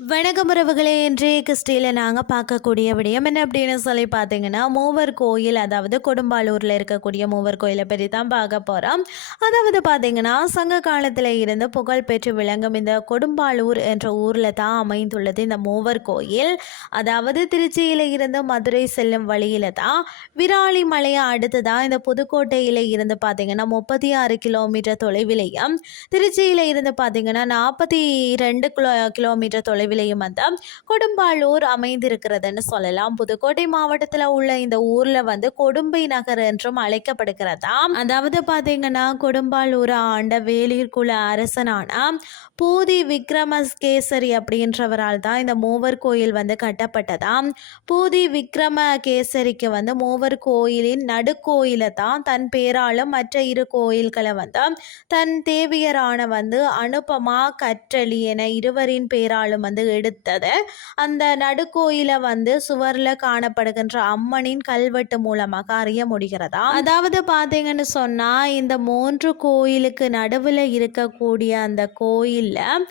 வணக்கம் உறவுகளே. இன்றைய கிறிஸ்டியில் நாங்கள் பார்க்கக்கூடிய விடயம் என்ன அப்படின்னு சொல்லி பார்த்தீங்கன்னா மூவர் கோயில் அதாவது கொடும்பாலூரில் இருக்கக்கூடிய மூவர் கோயிலை பற்றி தான் பார்க்க போகிறோம் அதாவது பார்த்தீங்கன்னா சங்க காலத்தில் இருந்து புகழ்பெற்று விளங்கும் இந்த கொடும்பாலூர் என்ற ஊரில் தான் அமைந்துள்ளது இந்த மூவர் கோயில். அதாவது திருச்சியில் இருந்து மதுரை செல்லும் வழியில் தான் விராலி மலையை அடுத்து தான் இந்த புதுக்கோட்டையில் இருந்து பார்த்தீங்கன்னா முப்பத்தி ஆறு கிலோமீட்டர் தொலைவிலையும் திருச்சியில் இருந்து பார்த்தீங்கன்னா நாற்பத்தி ரெண்டு கிலோ கிலோமீட்டர் தொலைவிலையும் வந்து கொடும்பாலூர் அமைந்திருக்கிறதுன்னு சொல்லலாம். புதுக்கோட்டை மாவட்டத்தில் உள்ள இந்த ஊரில் வந்து கொடும்பை நகர் என்றும் அழைக்கப்படுகிறதாம் அதாவது பார்த்தீங்கன்னா கொடும்பாலூர் ஆண்ட வேலூர் குல அரசனான பூதி விக்ரமகேசரி அப்படின்றவரால் தான் இந்த மூவர் கோயில் வந்து கட்டப்பட்டதாம் பூதி விக்ரமகேசரிக்கு வந்து மூவர் கோயிலின் நடுக்கோயிலை தான் தன் பேராலும் மற்ற இரு கோயில்களை வந்து தன் தேவியரான வந்து அனுபமா கற்றளி என இருவரின் பேராலும் வந்து எடுத்தது. அந்த நடுக்கோயிலை வந்து சுவரில் காணப்படுகின்ற அம்மனின் கல்வெட்டு மூலமாக அறிய முடிகிறதா? அதாவது பார்த்தீங்கன்னு சொன்னால் இந்த மூன்று கோயிலுக்கு நடுவில் இருக்கக்கூடிய அந்த கோயிலில்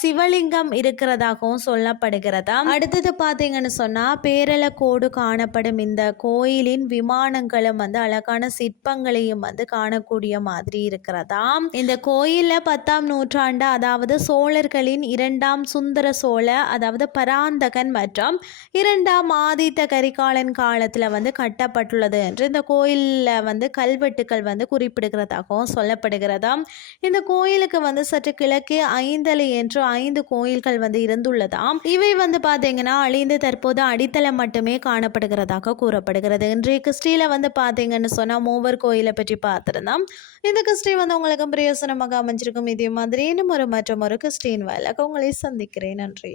சிவலிங்கம் இருக்கிறதாகவும் சொல்லப்படுகிறதா? அடுத்தது பார்த்தீங்கன்னு சொன்னால் பேரளக்கோடு காணப்படும் இந்த கோயிலின் விமானங்களும் வந்து அழகான சிற்பங்களையும் வந்து காணக்கூடிய மாதிரி இருக்கிறதா? இந்த கோயிலில் பத்தாம் நூற்றாண்டு அதாவது சோழர்களின் இரண்டாம் சுந்தர சோழ அதாவது பராந்தகன் மற்றும் இரண்டாம் ஆதித்த கரிகாலன் காலத்தில் வந்து கட்டப்பட்டுள்ளது என்று இந்த கோயிலில் வந்து கல்வெட்டுக்கள் வந்து குறிப்பிடுகிறதாகவும் சொல்லப்படுகிறதாம் இந்த கோயிலுக்கு வந்து சற்று கிழக்கே ஐந்தலை என்று ஐந்து கோயில்கள் வந்து இருந்துள்ளதாம். இவை வந்து பார்த்தீங்கன்னா அழிந்து தற்போது அடித்தளம் மட்டுமே காணப்படுகிறதாக கூறப்படுகிறது. இன்றைய கிறிஸ்டியில் வந்து பார்த்தீங்கன்னு சொன்னால் மூவர் கோயிலை பற்றி பார்த்துருந்தோம். இந்த கிறிஸ்டி வந்து உங்களுக்கு பிரயோசனமாக அமைஞ்சிருக்கும். இதே மாதிரி இன்னும் ஒரு மற்றும் ஒரு கிறிஸ்டின் வேலைக்கு உங்களை சந்திக்கிறேன். நன்றி.